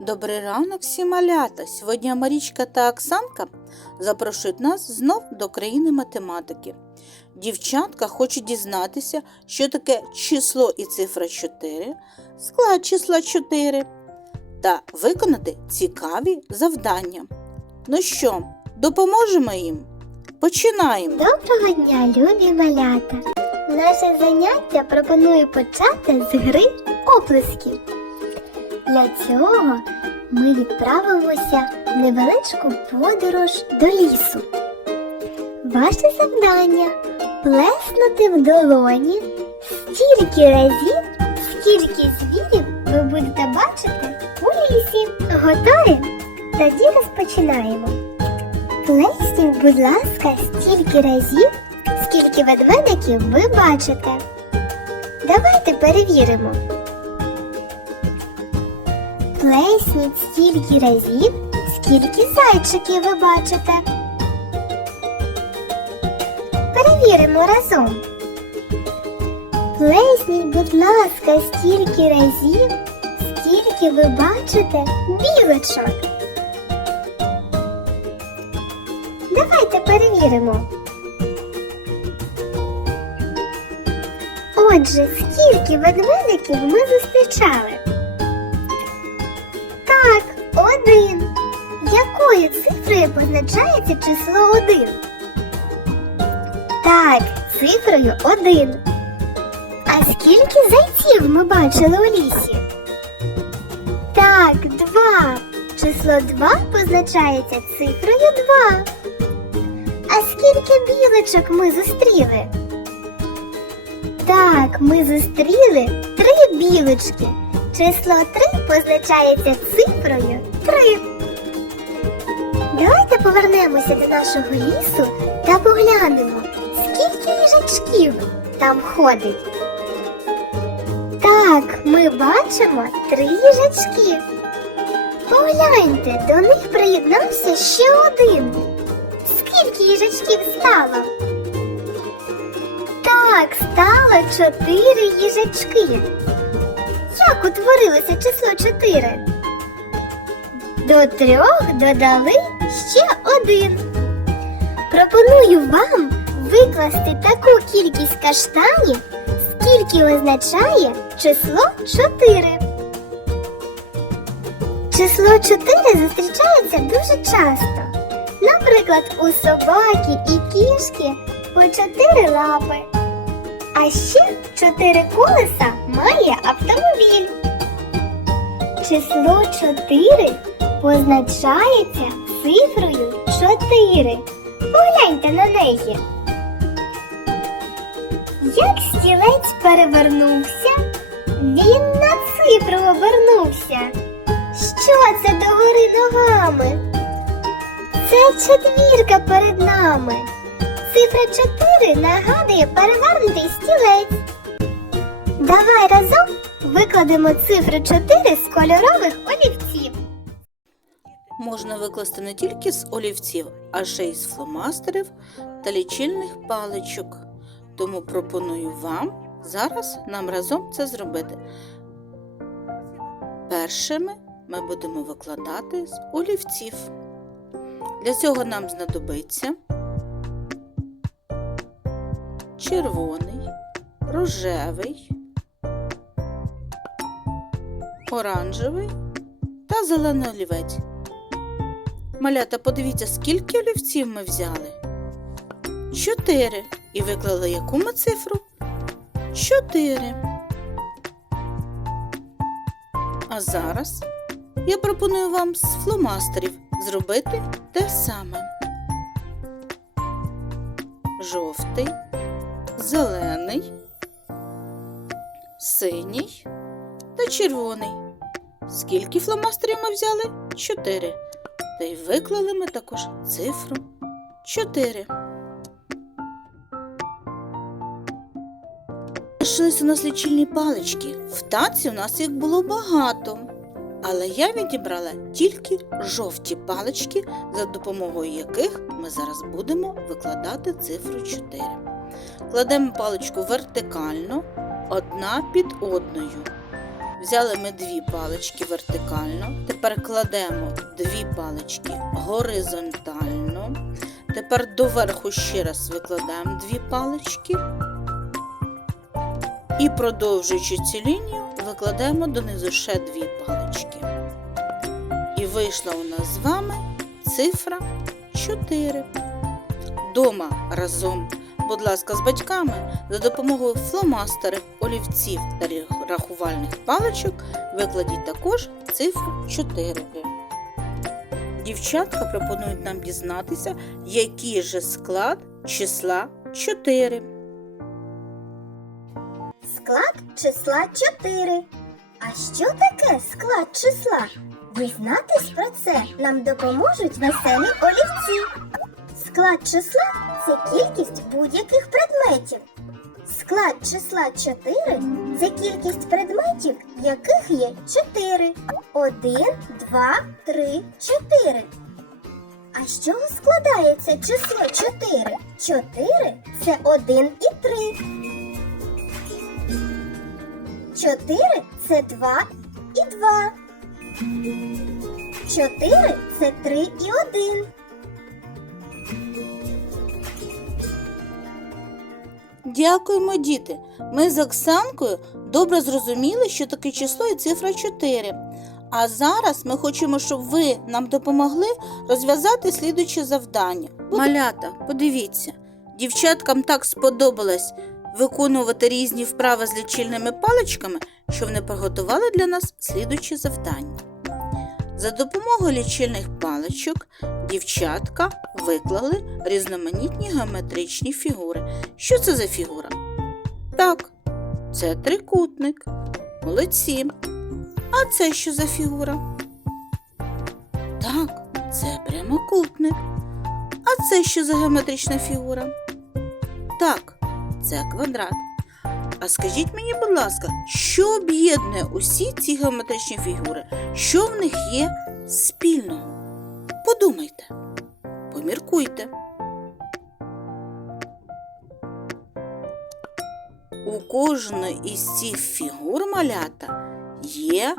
Добрий ранок всі малята! Сьогодні Марічка та Оксанка запрошують нас знов до країни математики. Дівчатка хочуть дізнатися, що таке число і цифра 4, склад числа 4 та виконати цікаві завдання. Ну що, допоможемо їм? Починаємо! Доброго дня, любі малята! Наше заняття пропоную почати з гри оплески. Для цього ми відправимося в невеличку подорож до лісу. Ваше завдання плеснути в долоні стільки разів, скільки звірів ви будете бачити у лісі. Готові? Тоді розпочинаємо. Плесніть, будь ласка, стільки разів, скільки ведмедиків ви бачите. Давайте перевіримо. Плесніть стільки разів, скільки зайчиків ви бачите. Перевіримо разом. Плесніть, будь ласка, стільки разів, скільки ви бачите білочок. Давайте перевіримо. Отже, скільки ведмедиків ми зустрічали? якою цифрою позначається число 1? Так, цифрою один. А скільки зайців ми бачили у лісі? Так, два. Число 2 позначається цифрою 2. А скільки білочок ми зустріли? Так, ми зустріли три білочки. Число 3 позначається цифрою 3 повернемося до нашого лісу та поглянемо, скільки їжачків там ходить. Так, ми бачимо три їжачки. Погляньте, до них приєднався ще один. Скільки їжачків стало? Так, стало чотири їжачки. Як утворилося число чотири? До трьох додали ще один. Пропоную вам викласти таку кількість каштанів, скільки означає число 4. Число 4 зустрічається дуже часто. Наприклад, у собаки і кішки по 4 лапи. А ще 4 колеса має автомобіль. Число 4 позначається цифрою 4. Погляньте на неї. Як стілець перевернувся, він на цифру обернувся. Що це догори ногами? Це четвірка перед нами. Цифра 4 нагадує перевернутий стілець. Давай разом викладемо цифру 4 з кольорових олівців. Можна викласти не тільки з олівців, а ще й з фломастерів та лічильних паличок. Тому пропоную вам зараз нам разом це зробити. Першими ми будемо викладати з олівців. Для цього нам знадобиться червоний, рожевий, оранжевий та зелений олівець. Малята, подивіться, скільки олівців ми взяли? Чотири. І виклали яку ми цифру? Чотири. А зараз я пропоную вам з фломастерів зробити те саме. Жовтий, зелений, синій та червоний. Скільки фломастерів ми взяли? Чотири. Та й виклали ми також цифру 4. Залишились у нас лічильні палички. В таці у нас їх було багато. Але я відібрала тільки жовті палички, за допомогою яких ми зараз будемо викладати цифру 4. Кладемо паличку вертикально, одна під одною. Взяли ми дві палички вертикально. Тепер кладемо дві палички горизонтально. Тепер доверху ще раз викладаємо дві палички. І продовжуючи цю лінію, викладаємо донизу ще дві палички. І вийшла у нас з вами цифра 4. Дома разом, будь ласка, з батьками за допомогою фломастерів, олівців та рахувальних паличок викладіть також цифру 4. Дівчатка пропонують нам дізнатися, який же склад числа 4. Склад числа 4. А що таке склад числа? Дізнатись про це нам допоможуть веселі олівці. Склад числа це кількість будь-яких предметів. Склад числа 4 це кількість предметів, яких є 4. 1, 2, 3, 4. А з чого складається число 4? 4 це 1 і 3. 4 це 2 і 2. 4 це 3 і 1. Дякуємо, діти! Ми з Оксанкою добре зрозуміли, що таке число і цифра 4. А зараз ми хочемо, щоб ви нам допомогли розв'язати слідуче завдання. Малята, подивіться, дівчаткам так сподобалось виконувати різні вправи з лічильними паличками, що вони приготували для нас слідучі завдання. За допомогою лічильних паличок дівчатка виклали різноманітні геометричні фігури. Що це за фігура? Так, це трикутник. Молодці. А це що за фігура? Так, це прямокутник. А це що за геометрична фігура? Так, це квадрат. А скажіть мені, будь ласка, що об'єднує усі ці геометричні фігури? Що в них є спільного? Подумайте, поміркуйте. У кожної із цих фігур малята є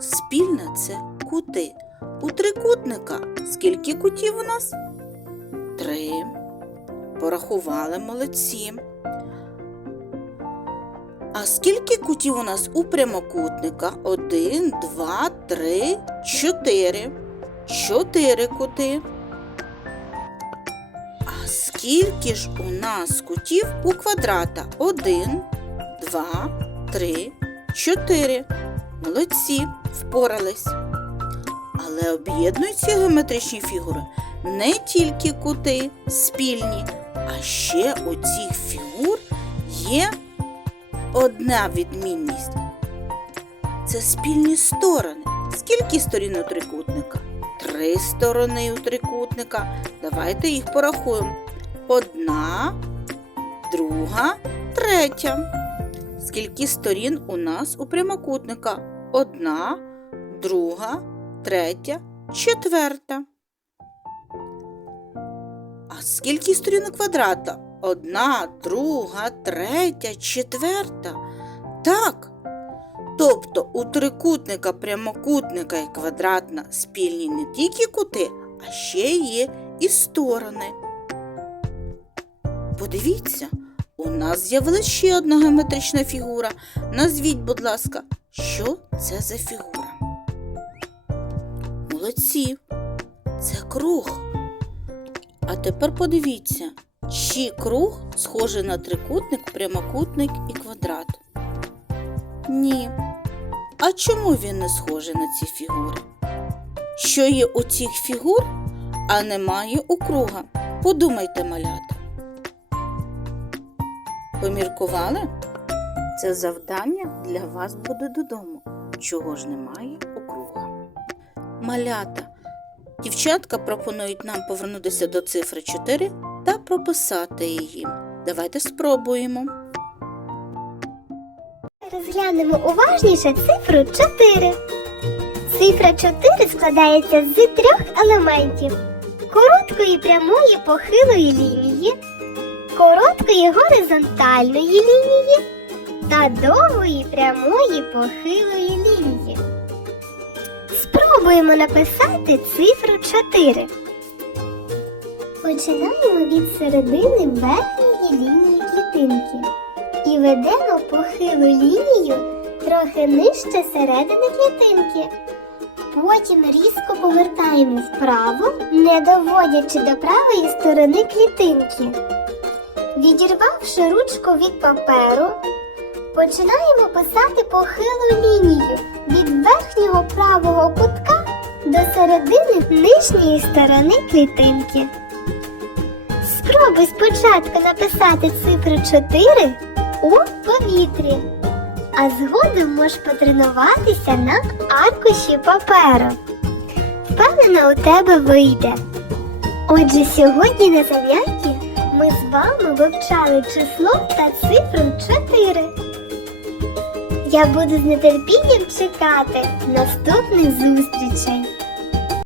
спільне це кути. У трикутника скільки кутів у нас? Три. Порахували молодці. А скільки кутів у нас у прямокутника? Один, два, три, чотири. Чотири кути. А скільки ж у нас кутів у квадрата? Один, два, три, чотири. Молодці, впорались. Але об'єднують ці геометричні фігури не тільки кути спільні, а ще у цих фігур є одна відмінність. Це спільні сторони. Скільки сторін у трикутника? Три сторони у трикутника. Давайте їх порахуємо. Одна, друга, третя. Скільки сторін у нас у прямокутника? Одна, друга, третя, четверта. А скільки сторін у квадрата? Одна, друга, третя, четверта. Так. Тобто у трикутника, прямокутника і квадратна спільні не тільки кути, а ще є і сторони. Подивіться, у нас з'явилася ще одна геометрична фігура. Назвіть, будь ласка, що це за фігура? Молодці, це круг. А тепер подивіться, чи круг схожий на трикутник, прямокутник і квадрат? Ні. А чому він не схожий на ці фігури? Що є у цих фігур, а немає у круга? Подумайте, малята. Поміркували? Це завдання для вас буде додому. Чого ж немає у круга? Малята. Дівчатка пропонують нам повернутися до цифри 4 та прописати її. Давайте спробуємо. Розглянемо уважніше цифру 4. Цифра 4 складається з трьох елементів: короткої прямої похилої лінії, короткої горизонтальної лінії та довгої прямої похилої лінії. Спробуємо написати цифру 4. Починаємо від середини верхньої лінії клітинки і ведемо похилу лінію трохи нижче середини клітинки. Потім різко повертаємо вправо, не доводячи до правої сторони клітинки. Відірвавши ручку від паперу, починаємо писати похилу лінію від верхнього правого кутка до середини нижньої сторони клітинки. Спробуй спочатку написати цифру 4 у повітрі, а згодом можеш потренуватися на аркуші паперу. Впевнена, у тебе вийде. Отже, сьогодні на занятті ми з вами вивчали число та цифру 4. Я буду з нетерпінням чекати наступних зустрічей.